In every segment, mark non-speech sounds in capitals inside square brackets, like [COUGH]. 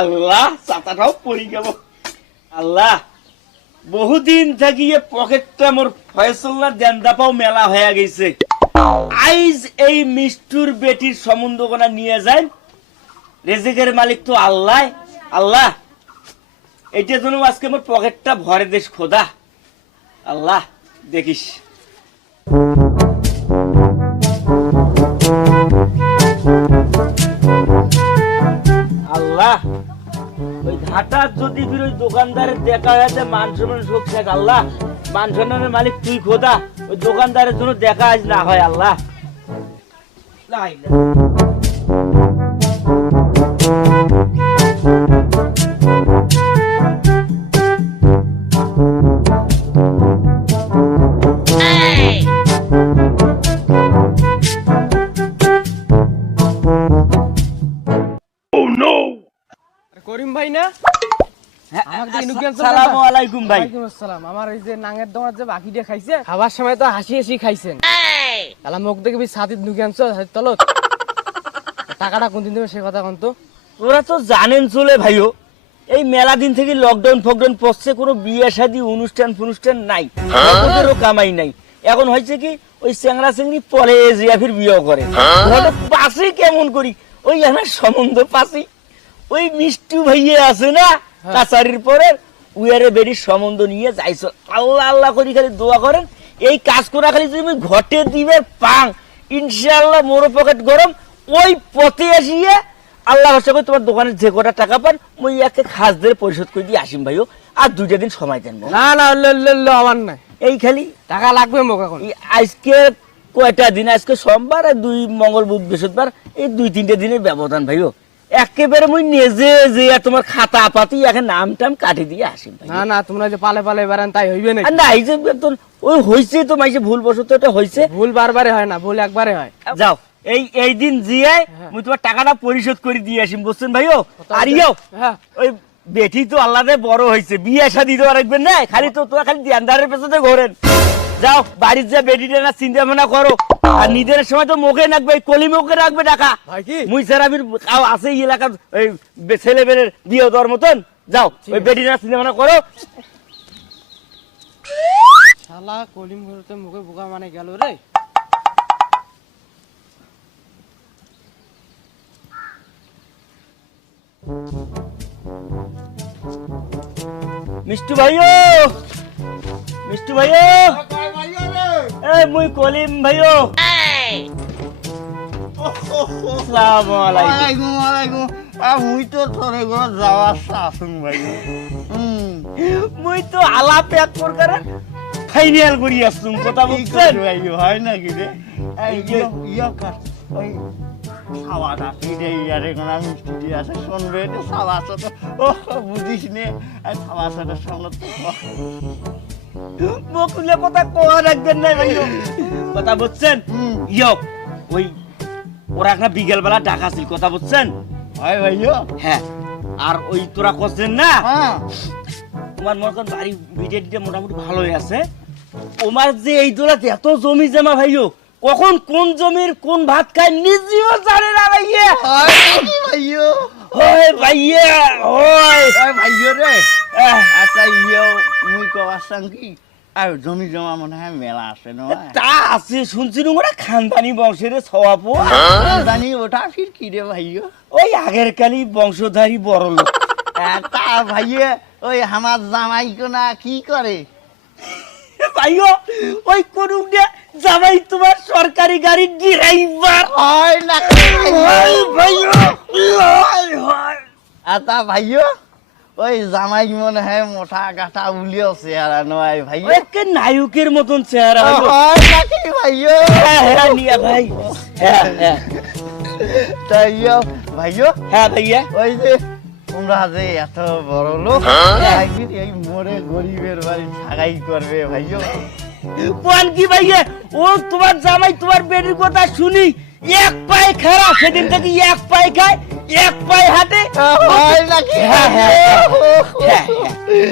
আল্লাহ চাতাটাও পড়ে গেল। আল্লাহ, বহুদিন থাকিয়ে পকেটটা মোর ফয়সল্লা দেন্দা পাও মেলা হয়ে গেছে। আইজ এই মিষ্টুর বেটির সম্বন্ধ কোনা নিয়ে যায় রেজেকের মালিক তো আল্লাহ। আল্লাহ এটা জন্য আজকে আমার পকেটটা ভরে দেশ খোদা। আল্লাহ, দেখিস। আল্লাহ ঘাটার যদি ফির ওই দোকানদারের দেখা হয়েছে, মান সম্মান শোক শেখ আল্লাহ, মান মালিক তুই খোদা, ওই দোকানদারের জন্য দেখা আজ না হয় আল্লাহ। ভাই। ওয়ালাইকুম আসসালাম। আমার এই যে নাঙের দোকান যে বাকি দিয়ে খাইছে খাবার সময় তো হাসি হাসি খাইছেন। তাহলে মুখ দেখে সাথে নুকে আনছো তলত। টাকাটা কোন দিন দেবে সে কথা কোন তো। ওরা তো জানেন চলে ভাইও। এই মেলা দিন থেকে লকডাউন ফকডাউন পড়ছে কোনো বিয়ে শাদী অনুষ্ঠান ফনুষ্ঠান নাই। ওদেরও কামাই নাই। এখন হয়েছে কি ওই চ্যাংরা চেংড়ি পরে জিয়া ফির বিয়ে করে। ওটা পাশে কেমন করি? ওই আমার সম্বন্ধ পাশে। ওই মিষ্টু ভাইয়ে আছে না কাছারির পরে উয়ারে বেরির সম্বন্ধ নিয়ে যাইছ। আল্লাহ আল্লাহ করি খালি দোয়া করেন। এই কাজ করা খালি তুমি ঘটে দিবে পাং। ইনশাআল্লাহ মোর পকেট গরম। ওই পথে আসিয়ে আল্লাহ ভরসা করে তোমার দোকানে যে কটা টাকা পান মই একে খাস ধরে পরিশোধ করে দিয়ে আসিম ভাইও। আর দুইটা দিন সময় দেন। না। না আমার নাই। এই খালি টাকা লাগবে মোক আজকে কয়টা দিন? আজকে সোমবার আর দুই মঙ্গল বুধ বৃহস্পতিবার। এই দুই তিনটে দিনের ব্যবধান ভাইও। একেবারে মুই নিজে যে তোমার খাতা পাতি এখন নাম টাম কাটি দিয়ে ভাই। না না তোমরা যে পালে পালে বেড়ান তাই হইবে না না এই যে ওই তো মাইছে ভুল বশত এটা ভুল বারবারে হয় না ভুল একবারে হয়। যাও এই এই দিন জিয়ে হ্যাঁ। মুই তোমার টাকাটা পরিশোধ করে দিয়ে আসিম বুঝছেন ভাইও আর ইয়েও হ্যাঁ। ওই বেটি তো আল্লাহতে বড় হয়েছে বিয়ে শাদি তো রাখবেন না খালি তো তোরা খালি ধ্যানদারের পেছনে ঘোরেন। যাও বাড়ির যা বেটিটা না চিন্তা ভাবনা করো। আর নিজের সময় তো মুখে রাখবে কলি মুখে রাখবে টাকা মুই সেরাবির আছে এই এলাকার ওই ছেলে বেলের বিয়ে দেওয়ার মতন। যাও ওই চিন্তা ভাবনা করো। শালা কলিম ঘুরতে মুখে বোকা মানে গেল রে। মিষ্টু ভাইও! মিষ্টু ভাইও। এই মুই কলিম ভাইও। আসসালামু আলাইকুম আর মুই তো তোর ঘর যাওয়ার আসুন ভাই। মুই তো আলাপ এক প্রকার ফাইনাল করি আসুম কথা কি বুঝছেন? ভাই হয় নাকি রে? এই এই যে যে- ইয়া কাট খাওয়াটা কি ইয়ারে মিষ্টি দিয়ে আছে শুনবে তো। ও বুঝিস নে আর তো বকুলে কথা কোয়া রাখবেন না ভাই কথা বুঝছেন? ইয়ক ওই ওরা একটা বিকেল বেলা ডাকা ছিল কথা বুঝছেন? হয় ভাইও হ্যাঁ আর ওই তোরা করছেন না? হ্যাঁ। তোমার মতন বাড়ি ভিটে টিটে মোটামুটি ভালোই আছে। তোমার যে এই দোলাতে এত জমি জমা ভাইও কখন কোন জমির কোন ভাত খায় নিজেও জানে না ভাইয়া। ভাইও হয় ভাইয়া হয়। ভাইও রে। আচ্ছা ইয়েও মুই কবার কি? আর জমি জমা মনে হয় মেলা আছে নয় তা আছে শুনছি ওরা খানদানি বংশের স্বভাব জানি ওটা ফির কি রে ভাইও ওই আগের কালি বংশধারী বড় লোক। তা ভাইয়ে ওই আমার জামাই কোনা কি করে? ভাইও ওই করুক দিয়ে জামাই তোমার সরকারি গাড়ির ড্রাইভার। হয় না ভাইও হয় হয়। আর তা ভাইও ওই জামাই মনে হয় মোটা গাটা উলিও চেহারা নয় ভাইও একে নায়কের মতন চেহারা নাকি ভাইও হ্যাঁ হ্যাঁ নিয়া ভাই। হ্যাঁ হ্যাঁ। ভাইও হ্যাঁ ভাইয়া। ওই যে তোমরা যে এত বড় লোক একদিন এই মোড়ে গরিবের বাড়ি করবে ভাইও। কোন কি ভাইয়া? ও তোমার জামাই তোমার বেটির কথা শুনি এক পায়ে খারা সেদিন থেকে এক পায়ে খায় এক পায়ে হাঁটে। হয় হ্যাঁ, হ্যাঁ, হ্যাঁ, হ্যাঁ,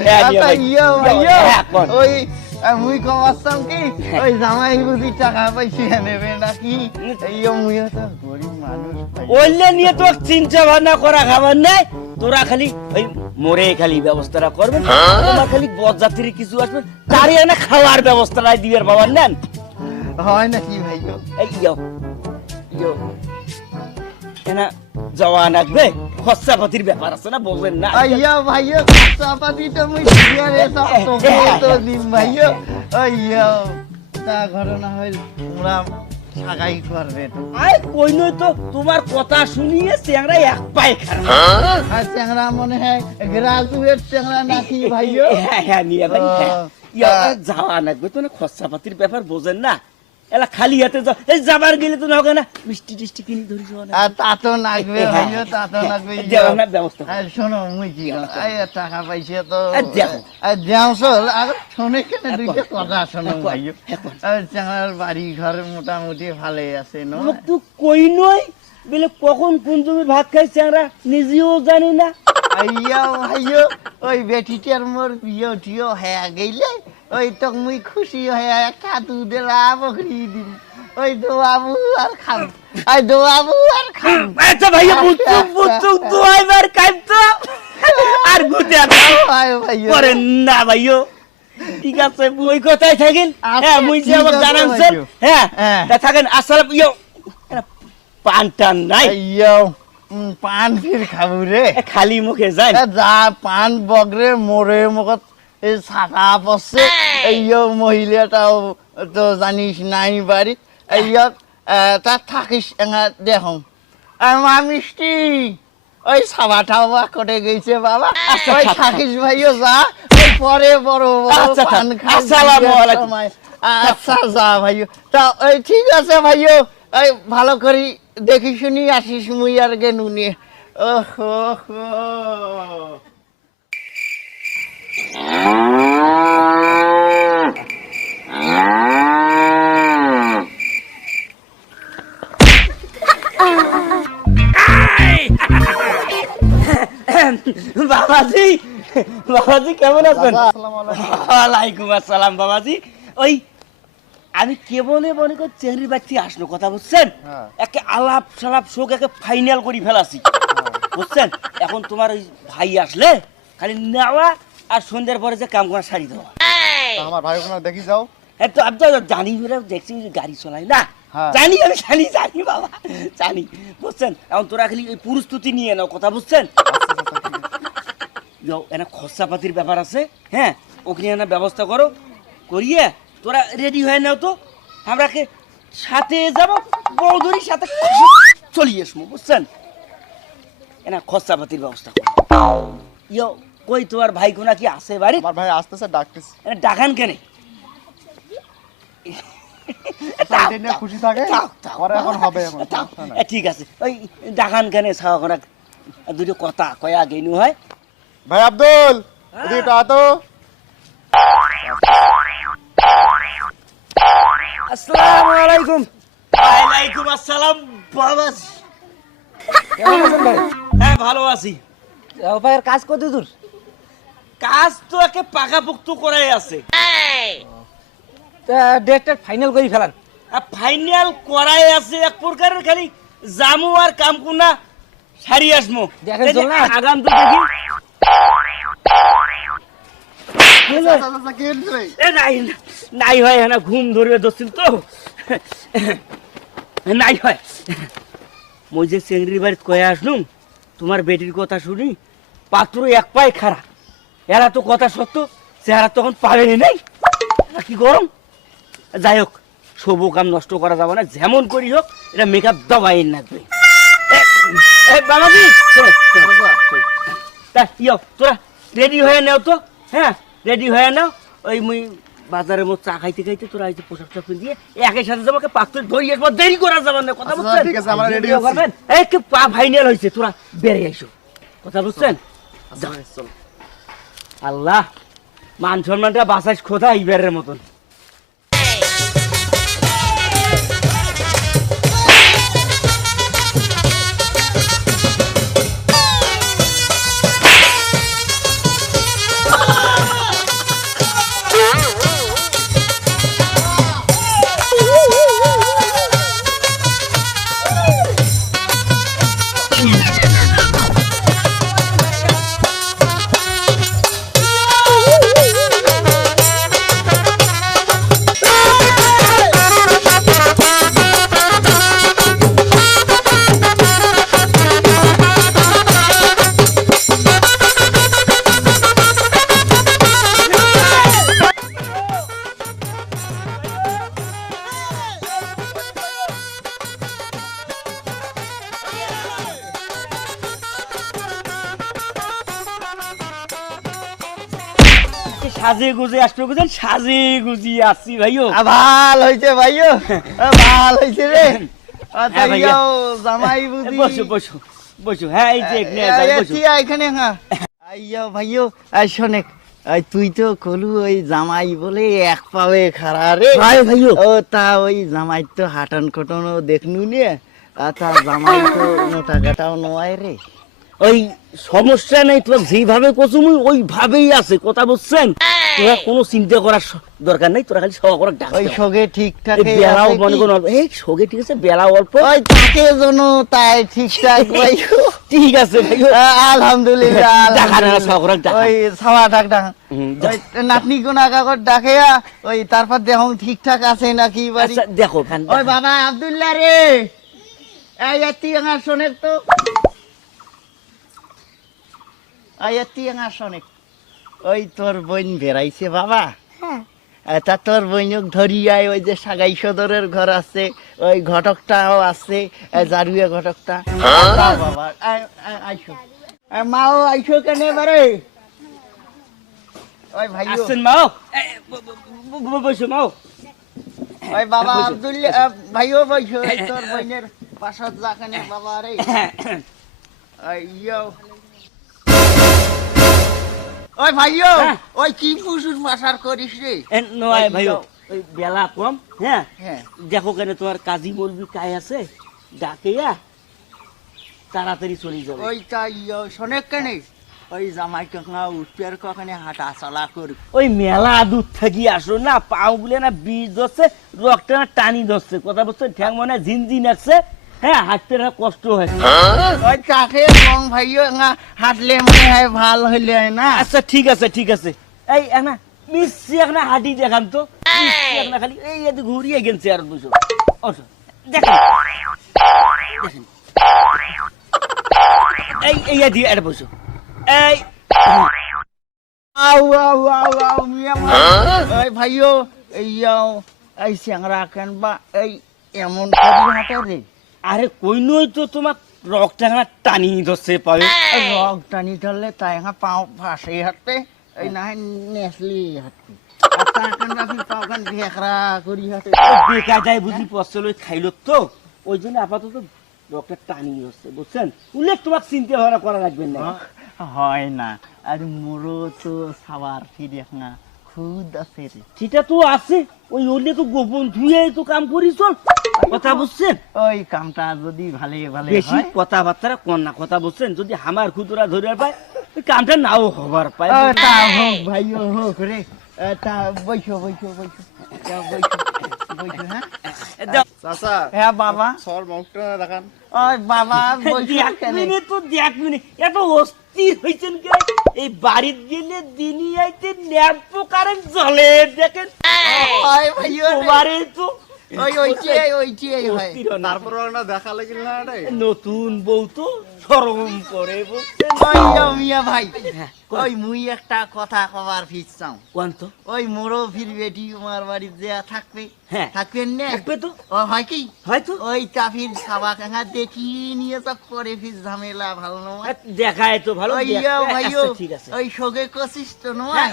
হ্যাঁ, হ্যাঁ? ওই মুই কমাচ্ছাম কি? ওই জামাই বুঝি টাকা পয়সা নেবে নাকি? এই মুইও তো গরিব মানুষ ওইলে নিয়ে তো চিন্তা ভাবনা করা খাবার নাই। তোরা খালি ওই মরে খালি ব্যবস্থাটা করবেন। তোমার খালি বরযাত্রী কিছু আসবে। তারই না খাওয়ার ব্যবস্থাটা দিবের বাবার নেন। হয় নাকি ভাই? এই ইয়ো ইয়ো। এনা যাওয়া লাগবে খরচা ব্যাপার আছে না বলবেন না। আইয়া ভাইও চাপাতি তো মুই দিয়ারে সব তো দিন ভাইও আইয়া তা ঘটনা হইল তোমরা সাগাই করবে তো। কই নই তো? তোমার কথা শুনিয়ে চ্যাংরা এক পায়ে খারাপ আর চ্যাংরা মনে হয় গ্রাজুয়েট চ্যাংরা নাকি ভাইও হ্যাঁ হ্যাঁ নিয়ে ভাই হ্যাঁ। ইয়া, তা- যাওয়া লাগবে তো না খরচাপাতির ব্যাপার বোঝেন না। এলা খালি হাতে এই যাবার গেলে তো না হবে না। মিষ্টি টিষ্টি কিনে ধরি না আর তা তো লাগবে ভাইও তা তো লাগবে। দেওয়া না ব্যবস্থা আর শোনো মুই কি টাকা পয়সা তো আর দেখো। আর দেও চল আর শোনে কেন দুইটা এখন। কথা শোনো ভাইও। আর চ্যাংরার বাড়ি ঘর মোটামুটি ভালোই আছে ন? তো কই নই বলে কখন কোন জমি ভাগ খাই চ্যাংরা নিজেও জানি না। আইয়া ভাইও ওই বেটিটার মোর বিয়ে টিও হ্যাঁ গেলে ওই তো মুই খুশি হয়ে একটা দুধের বকরি দিন ওই দোয়াবু আর খাম। আই দোয়াবু আর খাম। আচ্ছা ভাইয়া বুঝছ বুঝছ দুইবার কাইতো আর গুতে দাও করেন না ভাইও ঠিক আছে ওই কথাই থাকিন। আচ্ছা, হ্যাঁ মুই যে আমার জানাচ্ছেন ভাইও। হ্যাঁ হ্যাঁ। তা থাকেন আসসালাম ইয়ো পান টান নাই। উম, পান ফির খাব রে। খালি মুখে যায় যা পান বগরে মোরে মুখত এই ছাতা পড়ছে। এইও মহিলাটাও তো জানিস নাই বাড়ি এইও তার থাকিস এঙা দেখো মা মিষ্টি ওই সাবা টাবা করে গেছে বাবা। আচ্ছা, ওই আচ্ছা। থাকিস ভাইও যা। ওই পরে বড় বড় আচ্ছা, পান আচ্ছা। খাই আসসালামু আলাইকুম। সময়। আচ্ছা যা ভাইও তা ওই ঠিক আছে ভাইও এই ভালো করি দেখি শুনি আসিস মুই আর গেনু নিয়ে। ওহো হো। বাবাজি বাবাজি কেমন আছেন। ওয়ালাইকুম আসসালাম বাবাজি। ওই আমি কেবলে মনে করি চেংড়ির বাচ্চি আসলো কথা বুঝছেন? হ্যাঁ। একে আলাপ সালাপ শোক একে ফাইনাল করি ফেলাছি। বুঝছেন? এখন তোমার ওই ভাই আসলে খালি নেওয়া আর সন্ধ্যার পরে যে কাম করা সারি দেওয়া তা আমার ভাই ওখানে দেখি যাও। হ্যাঁ তো আমি তো জানি দেখছি গাড়ি চলাই না। হ্যাঁ। জানি আমি জানি জানি বাবা জানি। বুঝছেন? এখন তোরা খালি ওই পুরুস্তুতি নিয়ে নাও কথা বুঝছেন? যাও এনা খরচা পাতির ব্যাপার আছে হ্যাঁ? ওখানে এনা ব্যবস্থা করো করিয়ে তোরা রেডি হয়ে নাও তো। আমরাকে সাথে যাব? বৌধুরীর সাথে চলি আসব বুঝছেন? এনা খরচা পাতির ব্যবস্থা করো। ইয়ো কই তোমার ভাই কোনা কি আছে বাড়ি? আমার ভাই আসতেছে ডাকতেছে। ডাকান কেনে? এটা খুশি থাকে এখন হবে ঠিক আছে। ওই ডাকান কেনে ছাওয়া করা দুটো কথা কয়া গেনু হয়? ভাই আব্দুল একটু আতো। আসসালামু আলাইকুম। ওয়ালাইকুম আসসালাম বাবাজি কেমন আছেন ভাই? হ্যাঁ ভালো আছি। ভাইয়ের কাজ কত দূর কাজ তো একে পাকাপোক্ত করাই আছে। ডেট টেট ফাইনাল করে ফেলান। আর ফাইনাল করাই আছে এক প্রকারের খালি জামু আর কাম কুনা সারি আসমু। দেখেন চল না। আগাম তো দেখি। নাই নাই হয় না ঘুম ধরবে দোষিল তো। নাই হয়। মই যে চেংড়ির বাড়িতে কয়ে আসলুম তোমার বেটির কথা শুনি পাত্র এক পায়ে খারাপ এরা তো কথা সত্য চেহারা তখন পাবেনি নাই। এরা কি গরম? যাই হোক সবু কাম নষ্ট করা যাবে না যেমন করি হোক এটা মেকআপ দবাই লাগবে বাবাজি। তা ইয়ো তোরা রেডি হয়ে নাও তো হ্যাঁ? রেডি হয়ে নাও। ওই মুই বাজারের মধ্যে চা খাইতে খাইতে তোরা এই যে পোশাক টোশাক দিয়ে একই সাথে যাব পাত্র ধরি আসব দেরি করা যাবে না কথা আচ্ছা, বুঝছেন? ঠিক আছে, আমরা ভিডিও আছি। এই কে পা ফাইনাল হয়েছে তোরা বেড়ে আইসো। কথা বুঝছেন? চলো। আল্লাহ মান সম্মানটা খোদা ইবারের মতন? সাজে গুজে আসবে বুঝেন সাজে গুজি আসছি ভাইও। ভালো হয়েছে ভাইও। ভালো হয়েছে রে। হ্যাঁ। ইয়ো, জামাই বুঝি। বসো বসো বসো। হ্যাঁ এই যে এখানে হ্যাঁ। আইয়া ভাইও আই শোনেক। আই তুই তো কলু ওই জামাই বলে এক পাবে খারা রে। ভাই ভাইও ও তা ওই জামাই তো হাটন কটনও দেখনু নিয়ে তা জামাই তো মোটা গাটাও নয় রে। ওই সমস্যা নেই তোর যেভাবে কচুমুই ওইভাবেই আছে কথা বুঝছেন? তোরা কোনো চিন্তা করার দরকার নাই তোরা খালি সভা করার ডাক ওই। সগে ঠিকঠাক বেলাও মনে করো অল্প এই সগে ঠিক আছে বেলা অল্প। ওই তাকে জন্য তাই ঠিকঠাক [LAUGHS] ভাইও ঠিক আছে আলহামদুলিল্লাহ ডাকা না। সভা করার ডাক। ওই সাবা ডাক ডাক। নাতনি গুনা কাকর ডাকে ওই তারপর দেখো ঠিকঠাক আছে নাকি বাড়ি? আচ্ছা দেখো ওই বাবা আব্দুল্লাহ রে। এই এত্তি আমার শোনেক তো। এত্তি আমার শোনেক ওই তোর বোন বেড়াইছে বাবা। এ, তা তোর বইনক ধরিয়াই ওই যে সাগাই সদরের ঘর আছে ওই ঘটকটাও আছে এ, জারুয়া ঘটকটা। বাবা আইসো। মাও আইসো কেন এবারে ওই ভাই আসছেন মাও? বসো মাও। ওই বাবা বসো। আব্দুল্লাহ ভাইও এই তোর বোনের পাশত যাখানে বাবা রে। [COUGHS] ইয়ো ওই ভাইও হ্যাঁ। ওই কি পাশার করিস রে? নয় ভাইও ওই বেলা কম হ্যাঁ? হ্যাঁ। দেখো কেন তোমার কাজী বলবি কাজ আছে ডাকেয়া তাড়াতাড়ি চলে যাবে। ওইটা ইয়ো শোনে কেনে? ওই জামাই কাকা উঠপের কখনে হাঁটা চলা করি ওই মেলা দূর থাকি আসো না পাও গুলে না বীজ ধরছে রক্তটা না টানি ধরছে। কথা বলছে ঠ্যাং মনে হয় ঝিনঝিন আসছে। হ্যাঁ হাঁটতে না কষ্ট হয়েছে ওই কাকে রং ভাইও না হাঁটলে মনে হয় ভালো হইলে হয় না? আচ্ছা ঠিক আছে ঠিক আছে। এই না মিশছি একটা হাঁটি দেখান তো। খালি এই এদিকে ঘুরিয়ে গেছে আর বুঝো অসো দেখেন। দেখেন। এই এই এদিকে এটা বসো। এই। আউ আউ আউ আউ মিয়া ওই ভাইও এই ইয়াও এই স্যাংরা কেন বা এই এমন করি হাঁটে রে। আরে কই নই তো তোমার রক্তটা না টানি ধরছে পাবে। রগ টানি ধরলে তাই হ্যাঁ পাও ফাঁসে হাঁটতে এই না হয় নেসলি হাঁটতে বাকি যায় বুঝি খাইলো তো ওই জন্য আপাতত টানি বুঝছেন? উল্লেখ তোমার চিন্তা ভাবনা করা লাগবে না। হয় না। আর মোরো তো সাবার ফিরে না। খুদ আছে রে। সেটা তো আছে ওই ওলে তো গোপন ধুয়ে তো কাম করি চল। কথা বুঝছেন? ওই কামটা যদি ভালে ভালে বেশি কথাবার্তা কন না কথা বুঝছেন? যদি আমার খুতুরা ধরে পায় কামটা নাও হবার পায়। তা হোক ভাইও হোক রে। তা বইসো বইসো বইসো তা বইসো বইসো হ্যাঁ? চাচা হ্যাঁ বাবা। সর মুখটা দেখান। ওই বাবা বইসো দেখ মিনিট তো দেখ মিনিট। এত অস্থির হয়েছেন কে এই বাড়ির গেলে দিনই আইতে ল্যাম্প কারেন্ট জ্বলে দেখেন। তোমারে তো ওই ওইটিয়াই ওইটিয়াই হয়। অস্থির হন না। তারপর না দেখা লাগিল না রে। নতুন বউ তো সরম করে বুঝছেন ওই ইয়ো মিয়া ভাই হ্যাঁ, ওই মুই একটা কথা কবার ফিরছাও। কোন ওই মোরো ফির বেটি তোমার বাড়িতে যে থাকবে। হ্যাঁ। থাকবেন না? থাকবে তো? ও হয় কি? হয়তো ওই কাফির খাবা কাঙা দেখি নিয়ে তো করে ফির ঝামেলা ভালো নয়। দেখায় তো ভালো ওই ইয়ো ভাইও আচ্ছা, ঠিক আছে। ওই সগে কষিস তো নয়? হ্যাঁ,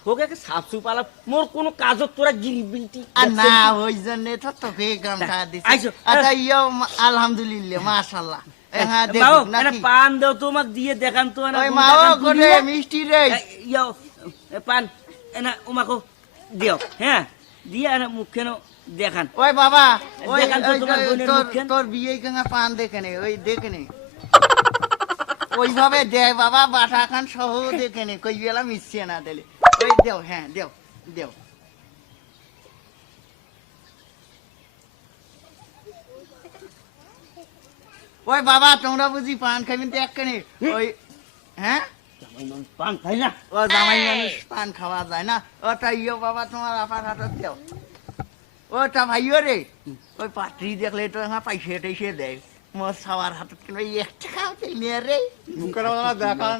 সব হোক সাফ সুপ মোর কোনো কাজত তোরা গিরিবিটি আর না ওই জন্য তো তোকে দিছি। আচ্ছা ইয়ো আলহামদুলিল্লাহ মাশাআল্লাহ। হ্যাঁ দেখুন এটা নাকি? পান দাও তোমাক দিয়ে দেখান তো না ওই মাও দেখান তুলিও। মিষ্টি রে। ইয়ো পান এনা উমাকো দিও হ্যাঁ? দিয়ে মুখে দেখান। ওই বাবা ওই দেখান তোর বিয়ে কাঙা পান দেখে নে ওই দেখে নে। ওইভাবে দেয় বাবা বাটা খান সহ দেখে নে কই বেলা মিশছে না দিলে। ওই দেও হ্যাঁ দেও দেও ওই বাবা তোমরা বুঝি পান খাইবেন তো একখানে ওই হ্যাঁ পান খাই না ও জামাই মানুষ পান খাওয়া যায় না ওটা ইয়ে বাবা তোমার আপার হাতত দেও ওটা ভাইও রে ওই পাত্রী দেখলে তো পয়সা টৈসে দেয় মোর সবার হাতত কিন্তু ওই এক টাকাও রে দেখান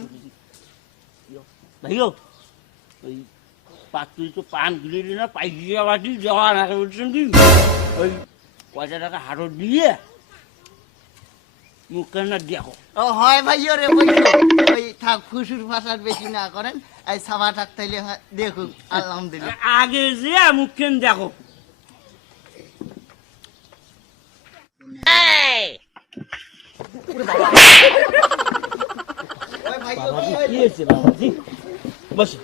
ভাইও ওই পাত্রী তো পান গিলে না পাইকিয়া বাটি যাওয়া না বুঝছেন কি ওই কয়টা টাকা হাটত দিয়ে মুখখান না দেখো ও হয় ভাইও রে বইলো ওই থাক ফুসুর ফাসার বেশি না করেন এই সাবা থাক তাইলে হয়, দেখুন আলহামদুলিল্লাহ। আগে যে মুখখান দেখো ভাইও কি হয়েছে বাবাজি? বসো।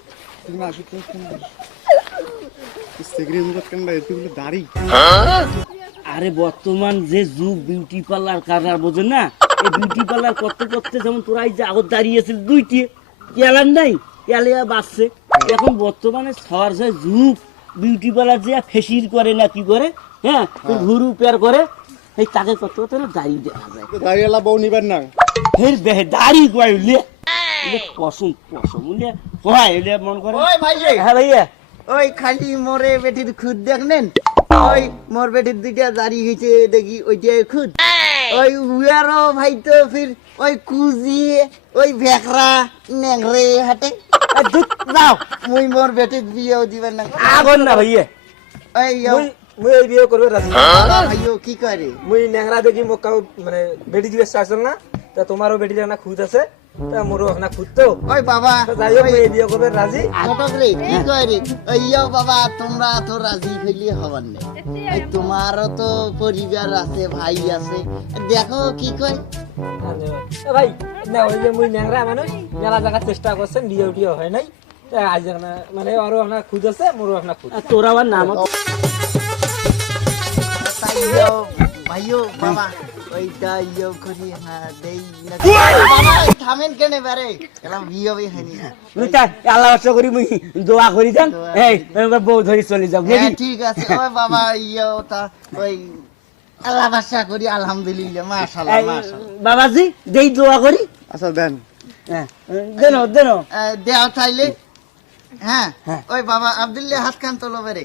আরে বর্তমান যে যুগ বিউটি পার্লার কারবার বোঝেন না এই বিউটি পার্লার করতে করতে যেমন তোরা এই যে আগত দাঁড়িয়েছিল দুইটি এলার নাই এলিয়া বাঁচছে এখন বর্তমানে সবার যে যুগ বিউটি পার্লার যে ফেসিল করে না কি করে হ্যাঁ ঘুরু পেয়ার করে এই তাকে করতে করতে না দাড়ি দেখা যায়। তো দাড়িওয়ালা বউ নিবেন না। ফের বেহে দাড়ি কয় উলে উলে পশম পশম উলে হয় উলে মন করে ওই হ্যাঁ ভাইয়া। ওই খালি মোরে বেটির খুদ দেখলেন? ওই মোর বেটির দুইটা দাড়ি গেছে দেখি ওইটাই খুদ। ওই উয়ারও ভাই তো ফির ওই কুজি ওই ভেকরা নেংরে হাটে। ধুত মুই মোর বেটির বিয়েও দিবেন না। আগন না ভাইয়া। ওই মুই এই বিয়ে করবে রাজি ভাইও কি করে? মুই নেংরা দেখি মোক মানে বেটি দিবে চাইছিল না? তা তোমারও বেটি না খুদ আছে। তোমারও তো পরিবার আছে ভাই আছে। দেখো কি কয়। ভাই না ওই যে মুই নেংরা মানুষ মেলা জায়গা চেষ্টা করছেন বিয়ে উঠিয়ে হয় নাই। আজ মানে আরও আপনার খুঁজ আছে মোরও আপনার খুঁজ তোরা আমার নাম ভাইও বাবা। ইয়ো করি হ্যাঁ দেই না বাবা থামেন কেন বারে এলা বিয়ে হই হয়নি মুই আল্লাহ আশা করি মুই দোয়া করি যান এই এবার বউ ধরি চলে যাও হ্যাঁ ঠিক আছে। ওই বাবা ইয়ো তা ওই আল্লাহ বাসা করি আলহামদুলিল্লাহ মাশাআল্লাহ মাশাআল্লাহ। বাবাজি দেই দোয়া করি। আচ্ছা দেন। হ্যাঁ দেন দেন। আহ, দেও তাইলে। হ্যাঁ হ্যাঁ। ওই বাবা আব্দুল্লাহ হাত কান তোলো বেরে।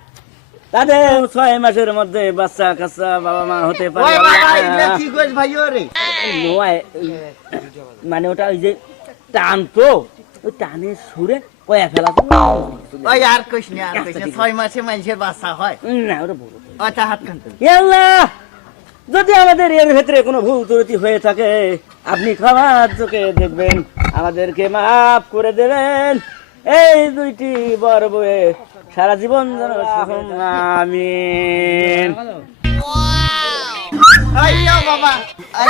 তাদের ছয় মাসের মধ্যে বাচ্চা কাচ্চা বাবা মা হতে পারে মানে ওটা ওই যে টান তো ওই টানের সুরে কয়া ফেলা ওই আর কইস না আর কইস না ছয় মাসে মানুষের বাচ্চা হয়। না ওটা বলো হাত কান তোলো আল্লাহ যদি আমাদের এর ভেতরে কোনো ভুল ত্রুটি হয়ে থাকে আপনি ক্ষমার চোখে দেখবেন আমাদেরকে মাফ করে দেবেন। এই দুইটি বড় বয়ে সারা জীবন যেন আমিন। বাবা। আই,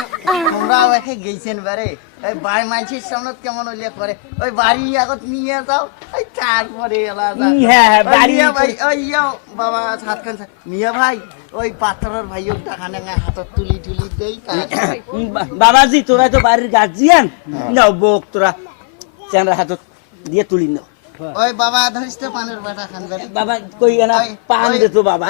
তোমরাও একে গেছেন বারে। এই বাই মানছির সামনে কেমন হইলে করে ওই বাড়ি আগত নিয়ে যাও। তারপরে। হ্যাঁ, হ্যাঁ, বাবা মিয়া ভাই ওই পাথরের ভাইও টাকা নেঙা হাতত তুলি তুলি দেই বাবাজি তোরা তো বাড়ির গার্জিয়ান। নাও বোক তোরা চ্যাংরা হাতত দিয়ে তুলি নাও। ওই বাবা ধরিস তো পানের বাটা খান বাবা কই না ওই- পান ওই- দে তো বাবা।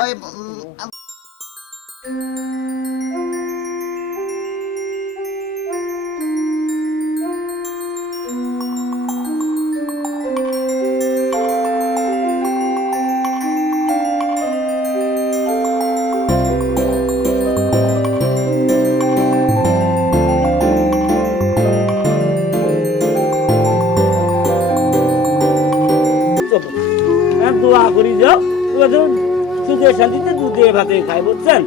তোরা সুখে শান্তিতে দুধে ভাতে খাই বুঝছেন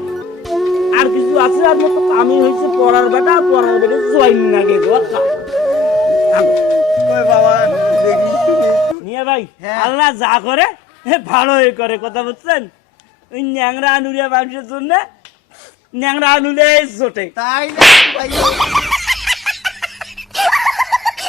আর কিছু আছে আর মতো আমি হয়েছে পড়ার বেটা পড়ার বেটা জয়েন না গে গো খাও। খাও। ওই বাবা দেখি নিয়ে ভাই হ্যাঁ। আল্লাহ যা করে হে ভালোই করে কথা বুঝছেন ওই ন্যাংরা আনুরিয়া মানুষের জন্য ন্যাংরা আনুলে জোটে তাই না